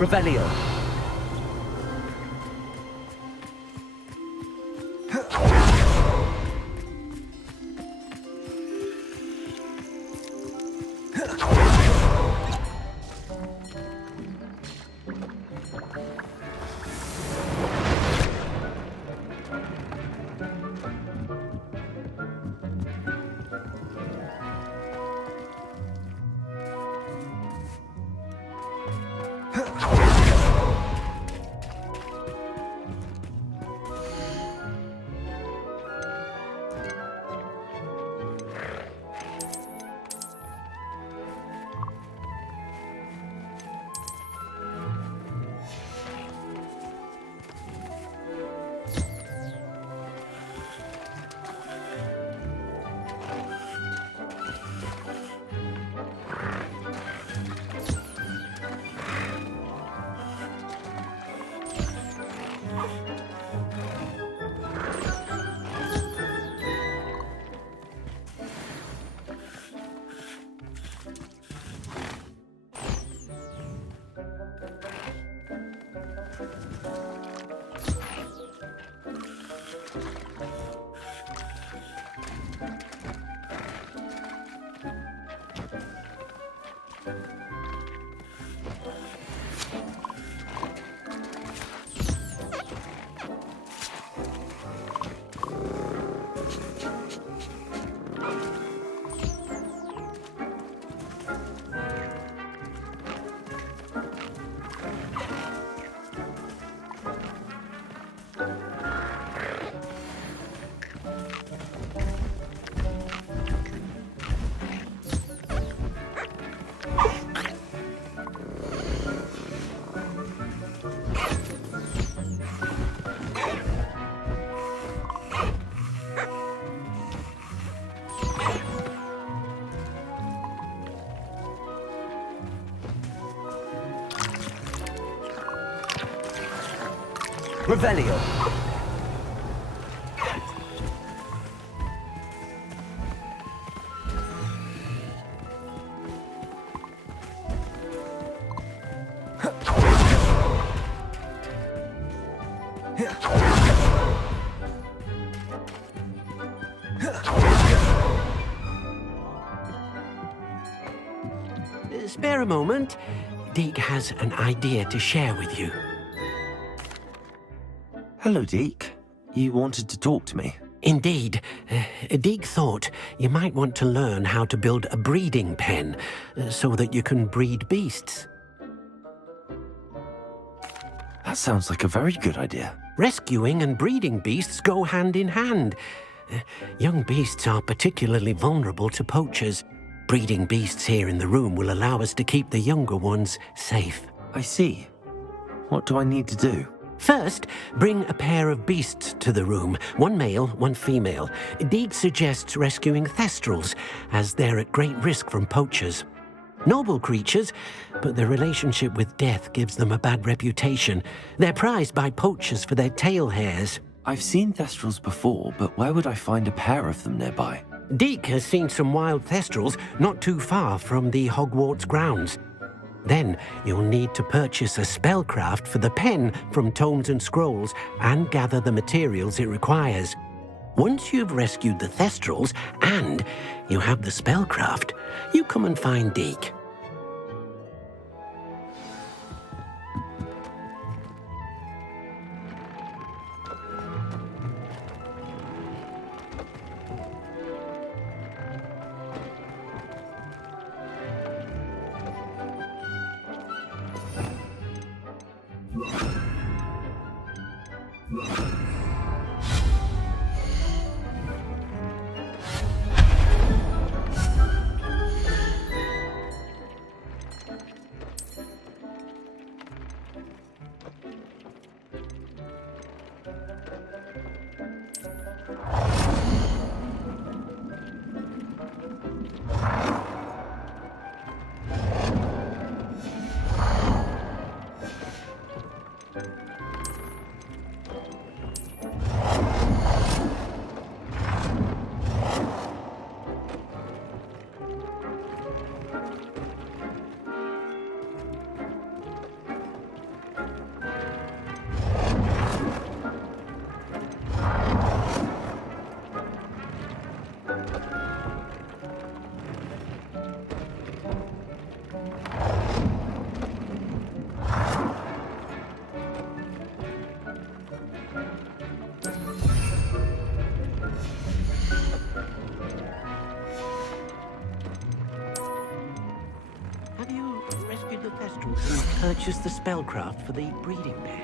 Revelio. Revelio. Spare a moment. Deke has an idea to share with you. Hello, Deke. You wanted to talk to me? Indeed. Deke thought you might want to learn how to build a breeding pen so that you can breed beasts. That sounds like a very good idea. Rescuing and breeding beasts go hand in hand. Young beasts are particularly vulnerable to poachers. Breeding beasts here in the room will allow us to keep the younger ones safe. I see. What do I need to do? First, bring a pair of beasts to the room, one male, one female. Deke suggests rescuing thestrals, as they're at great risk from poachers. Noble creatures, but their relationship with death gives them a bad reputation. They're prized by poachers for their tail hairs. I've seen thestrals before, but where would I find a pair of them nearby? Deke has seen some wild thestrals not too far from the Hogwarts grounds. Then you'll need to purchase a spellcraft for the pen from Tomes and Scrolls and gather the materials it requires. Once you've rescued the thestrals and you have the spellcraft, you come and find Deke. purchase the spellcraft for the breeding pen?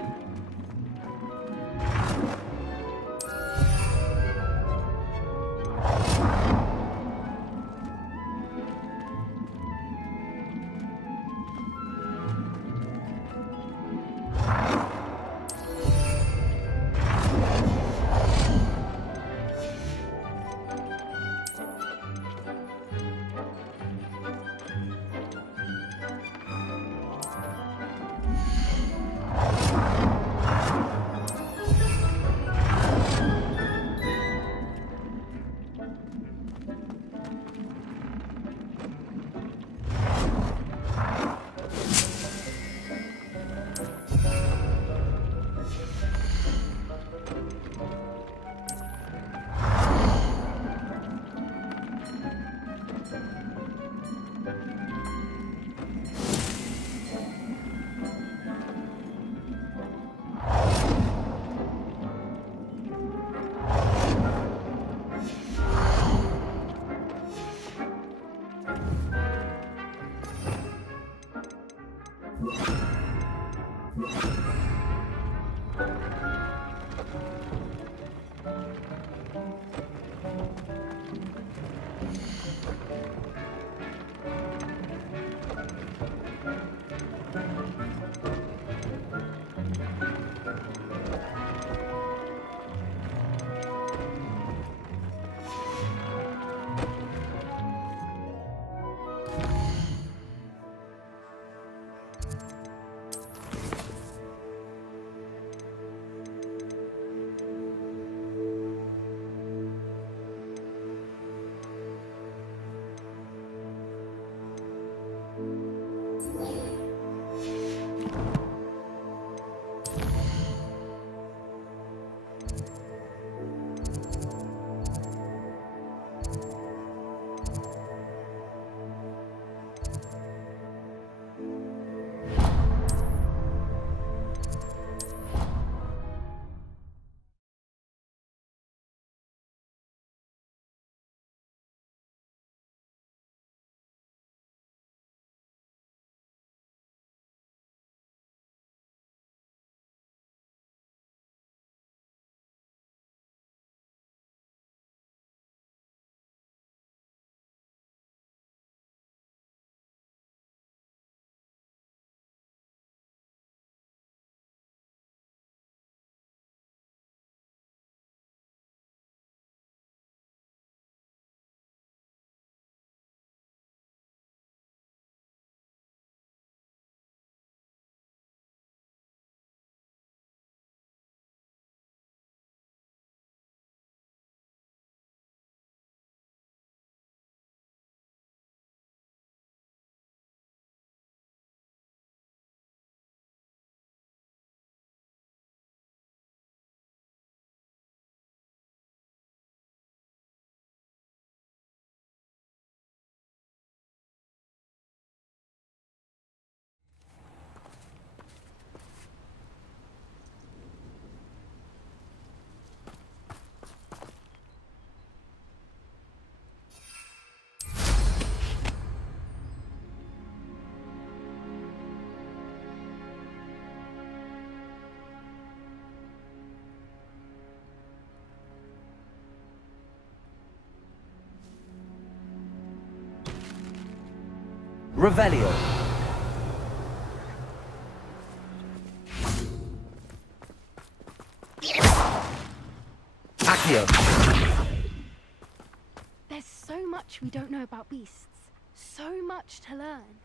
Revelio. Accio. There's so much we don't know about beasts. So much to learn.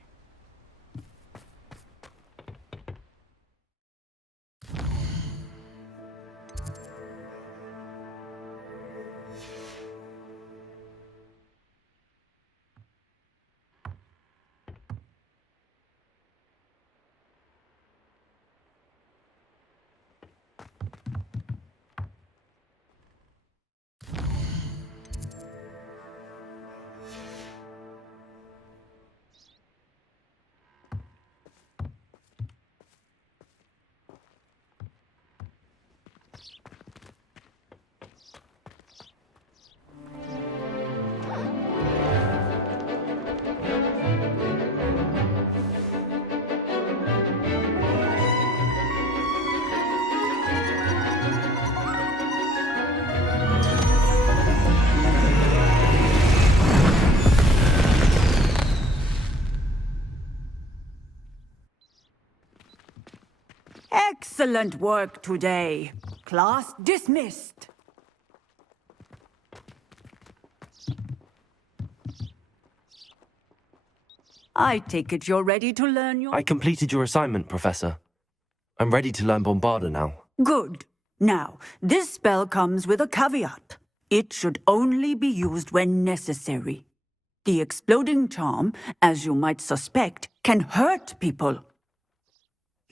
Excellent work today. Class dismissed. I take it you're ready to learn your... I completed your assignment, Professor. I'm ready to learn Bombarda now. Good. Now, this spell comes with a caveat. It should only be used when necessary. The exploding charm, as you might suspect, can hurt people.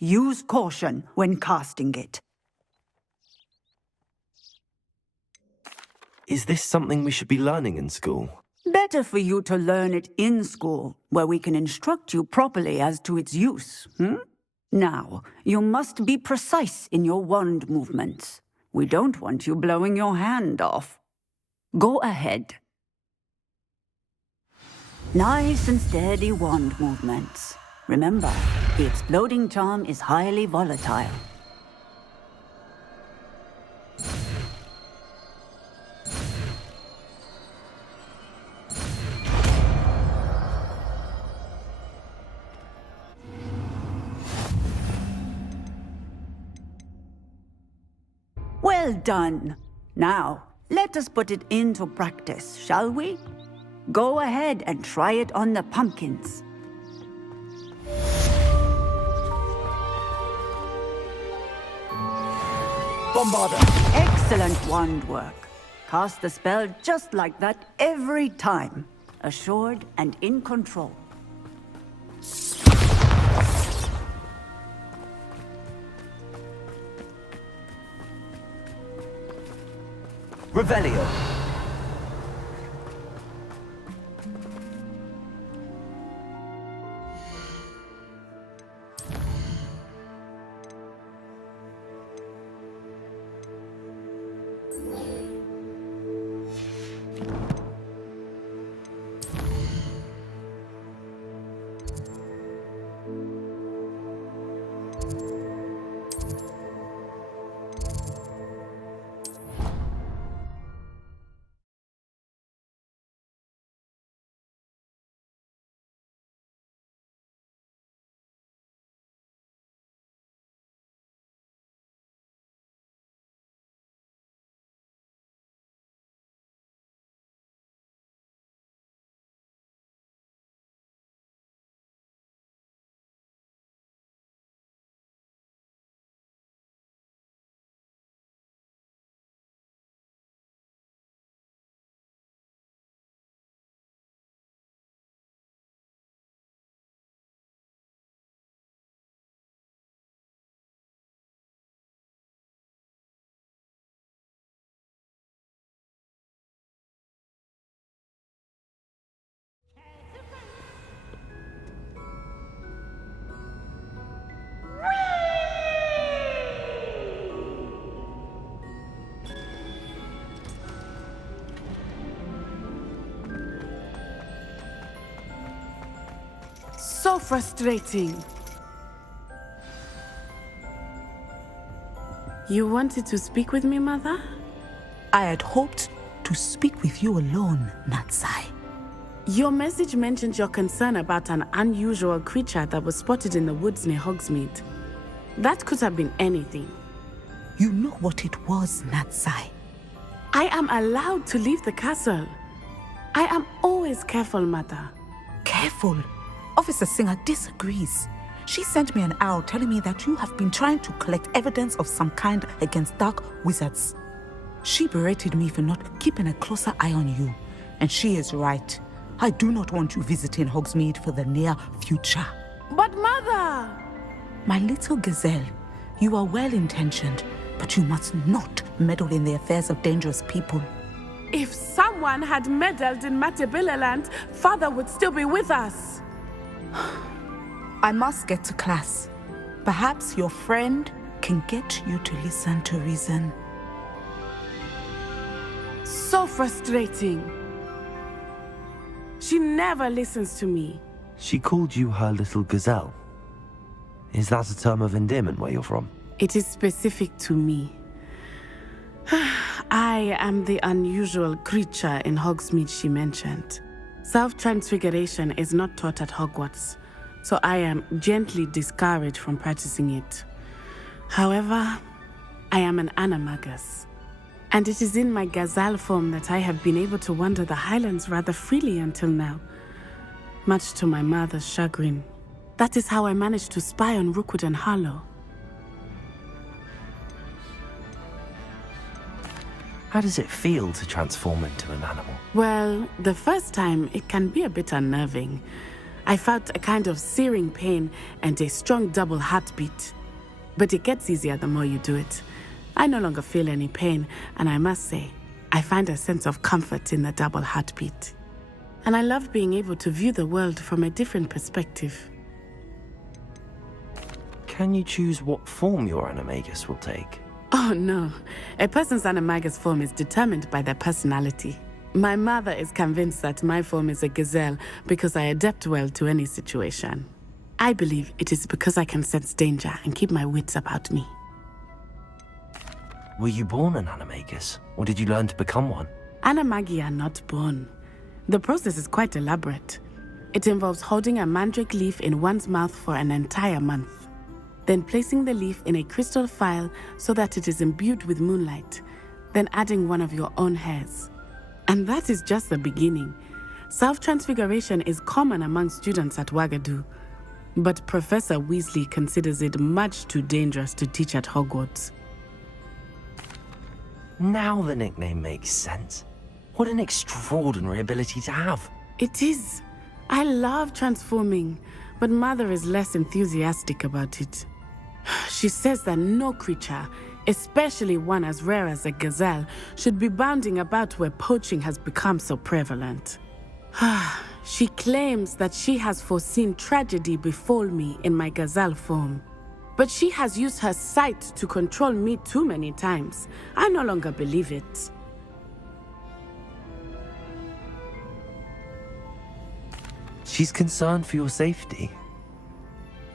Use caution when casting it. Is this something we should be learning in school? Better for you to learn it in school, where we can instruct you properly as to its use, Now, you must be precise in your wand movements. We don't want you blowing your hand off. Go ahead. Nice and steady wand movements. Remember, the exploding charm is highly volatile. Well done. Now, let us put it into practice, shall we? Go ahead and try it on the pumpkins. Bombarda! Excellent wand work. Cast the spell just like that every time. Assured and in control. Revelio. So frustrating. You wanted to speak with me, Mother? I had hoped to speak with you alone, Natsai. Your message mentioned your concern about an unusual creature that was spotted in the woods near Hogsmeade. That could have been anything. You know what it was, Natsai. I am allowed to leave the castle. I am always careful, Mother. Careful. Officer Singer disagrees. She sent me an owl telling me that you have been trying to collect evidence of some kind against dark wizards. She berated me for not keeping a closer eye on you. And she is right. I do not want you visiting Hogsmeade for the near future. But Mother! My little gazelle, you are well-intentioned, but you must not meddle in the affairs of dangerous people. If someone had meddled in Matabeleland, Father would still be with us. I must get to class. Perhaps your friend can get you to listen to reason. So frustrating. She never listens to me. She called you her little gazelle. Is that a term of endearment where you're from? It is specific to me. I am the unusual creature in Hogsmeade she mentioned. Self-transfiguration is not taught at Hogwarts, so I am gently discouraged from practicing it. However, I am an animagus, and it is in my gazelle form that I have been able to wander the highlands rather freely until now, much to my mother's chagrin. That is how I managed to spy on Rookwood and Harlow. How does it feel to transform into an animal? Well, the first time, it can be a bit unnerving. I felt a kind of searing pain and a strong double heartbeat. But it gets easier the more you do it. I no longer feel any pain, and I must say, I find a sense of comfort in the double heartbeat. And I love being able to view the world from a different perspective. Can you choose what form your animagus will take? Oh no, a person's animagus form is determined by their personality. My mother is convinced that my form is a gazelle because I adapt well to any situation. I believe it is because I can sense danger and keep my wits about me. Were you born an animagus, or did you learn to become one? Animagi are not born. The process is quite elaborate. It involves holding a mandrake leaf in one's mouth for an entire month, then placing the leaf in a crystal phial so that it is imbued with moonlight, then adding one of your own hairs. And that is just the beginning. Self-transfiguration is common among students at Wagadu, but Professor Weasley considers it much too dangerous to teach at Hogwarts. Now the nickname makes sense. What an extraordinary ability to have. It is. I love transforming, but Mother is less enthusiastic about it. She says that no creature, especially one as rare as a gazelle, should be bounding about where poaching has become so prevalent. She claims that she has foreseen tragedy befall me in my gazelle form. But she has used her sight to control me too many times. I no longer believe it. She's concerned for your safety.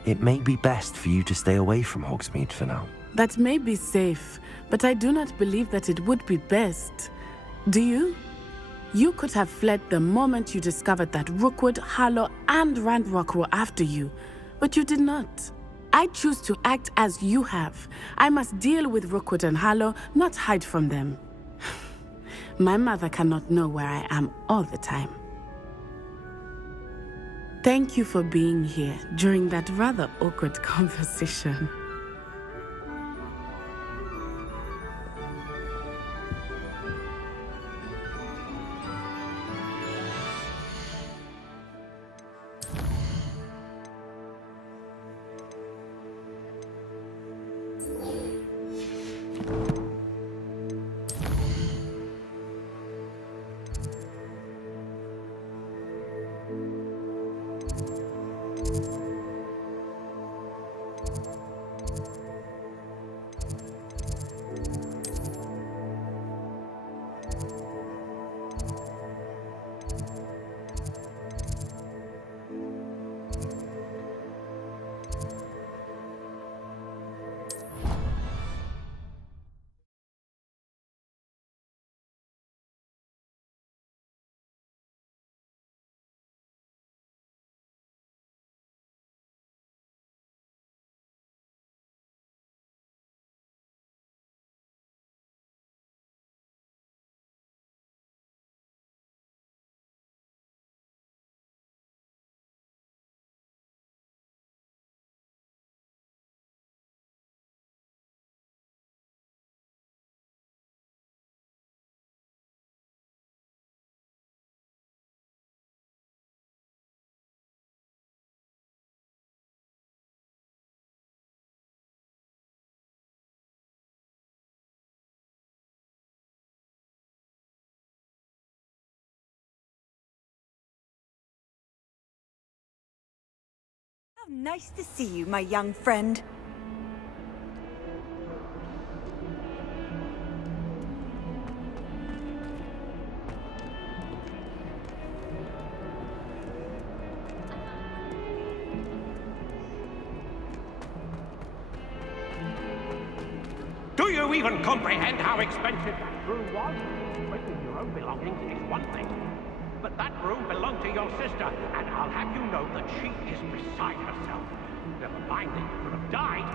It may be best for you to stay away from Hogsmeade for now. That may be safe, but I do not believe that it would be best. Do you? You could have fled the moment you discovered that Rookwood, Harlow, and Ranrock were after you, but you did not. I choose to act as you have. I must deal with Rookwood and Harlow, not hide from them. My mother cannot know where I am all the time. Thank you for being here during that rather awkward conversation. How nice to see you, my young friend. Do you even comprehend how expensive that broom was? Bringing your own belongings is one thing, but that broom belonged to your sister, and I'll have you know that she is beside herself. Never mind that you could have died.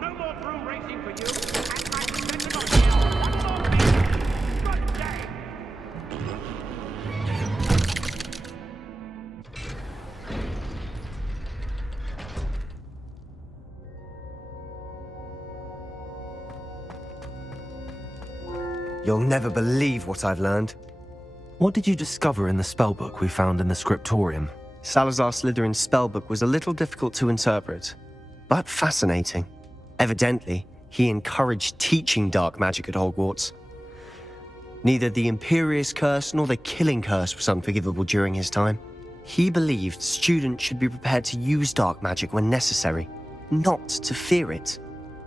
No more broom racing for you. And I will send him up here one more time. Good day. You'll never believe what I've learned. What did you discover in the spellbook we found in the scriptorium? Salazar Slytherin's spellbook was a little difficult to interpret, but fascinating. Evidently, he encouraged teaching dark magic at Hogwarts. Neither the Imperious Curse nor the Killing Curse was unforgivable during his time. He believed students should be prepared to use dark magic when necessary, not to fear it.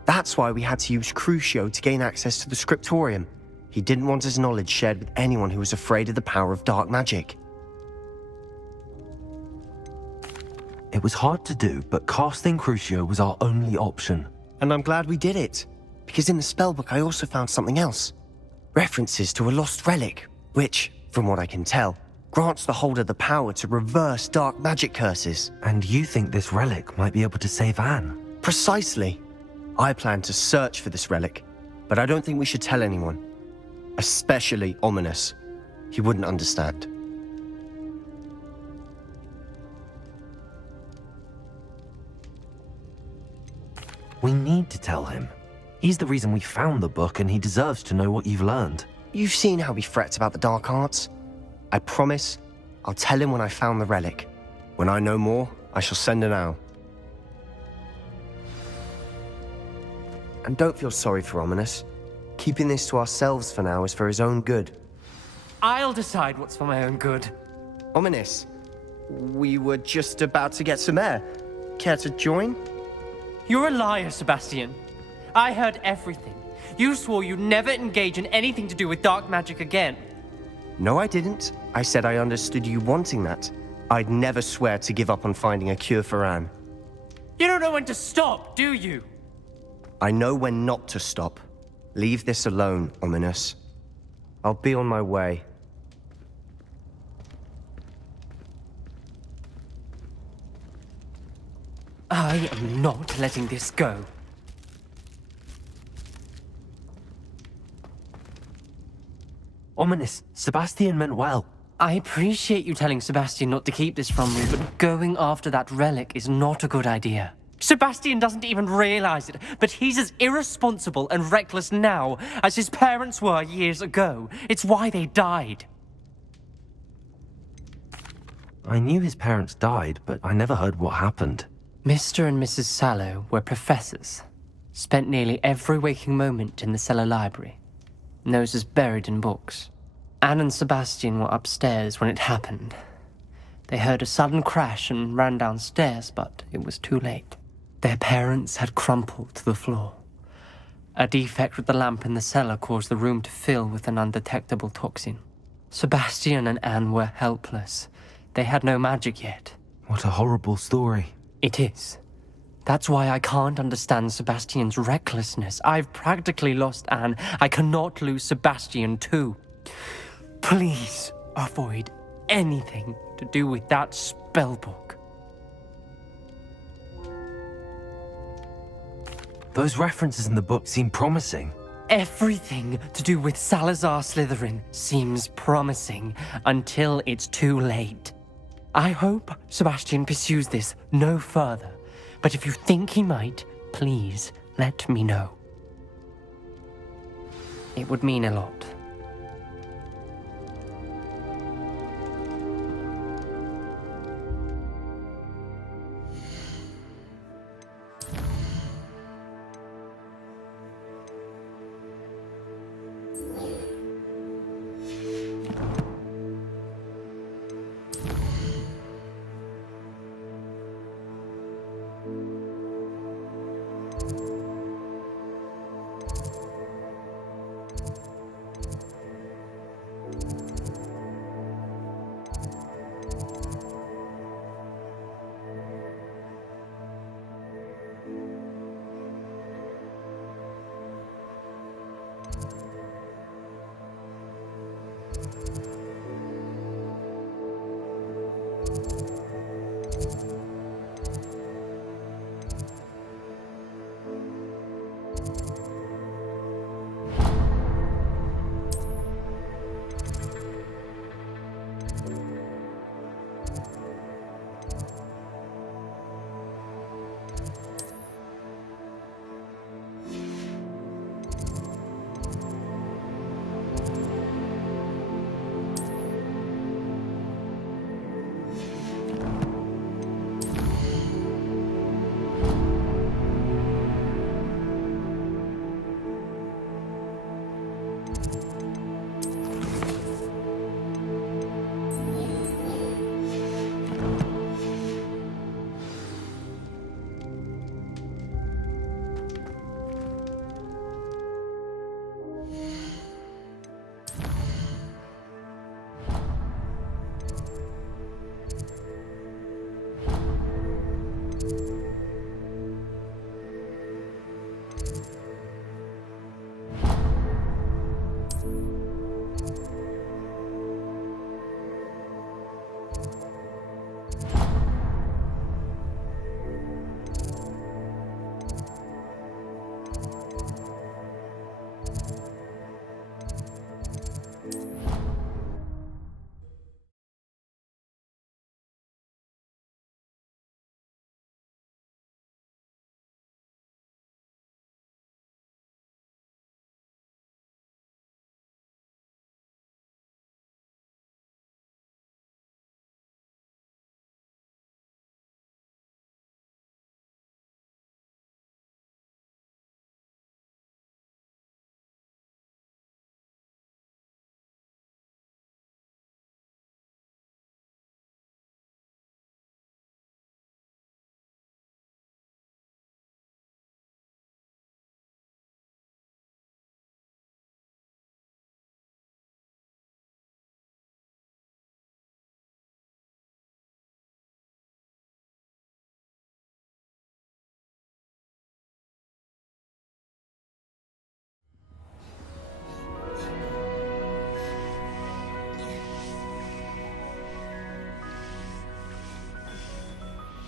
That's why we had to use Crucio to gain access to the scriptorium. He didn't want his knowledge shared with anyone who was afraid of the power of dark magic. It was hard to do, but casting Crucio was our only option. And I'm glad we did it, because in the spellbook I also found something else. References to a lost relic, which, from what I can tell, grants the holder the power to reverse dark magic curses. And you think this relic might be able to save Anne? Precisely. I plan to search for this relic, but I don't think we should tell anyone. Especially Ominous. He wouldn't understand. We need to tell him. He's the reason we found the book, and he deserves to know what you've learned. You've seen how he frets about the dark arts. I promise I'll tell him when I found the relic. When I know more, I shall send an owl. And don't feel sorry for Ominous. Keeping this to ourselves for now is for his own good. I'll decide what's for my own good. Ominous, we were just about to get some air. Care to join? You're a liar, Sebastian. I heard everything. You swore you'd never engage in anything to do with dark magic again. No, I didn't. I said I understood you wanting that. I'd never swear to give up on finding a cure for Anne. You don't know when to stop, do you? I know when not to stop. Leave this alone, Ominous. I'll be on my way. I am not letting this go. Ominous, Sebastian meant well. I appreciate you telling Sebastian not to keep this from me, but going after that relic is not a good idea. Sebastian doesn't even realize it, but he's as irresponsible and reckless now as his parents were years ago. It's why they died. I knew his parents died, but I never heard what happened. Mr. and Mrs. Sallow were professors. Spent nearly every waking moment in the cellar library. Noses buried in books. Anne and Sebastian were upstairs when it happened. They heard a sudden crash and ran downstairs, but it was too late. Their parents had crumpled to the floor. A defect with the lamp in the cellar caused the room to fill with an undetectable toxin. Sebastian and Anne were helpless. They had no magic yet. What a horrible story. It is. That's why I can't understand Sebastian's recklessness. I've practically lost Anne. I cannot lose Sebastian too. Please avoid anything to do with that spellbook. Those references in the book seem promising. Everything to do with Salazar Slytherin seems promising until it's too late. I hope Sebastian pursues this no further, but if you think he might, please let me know. It would mean a lot.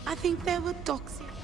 I think they were toxic.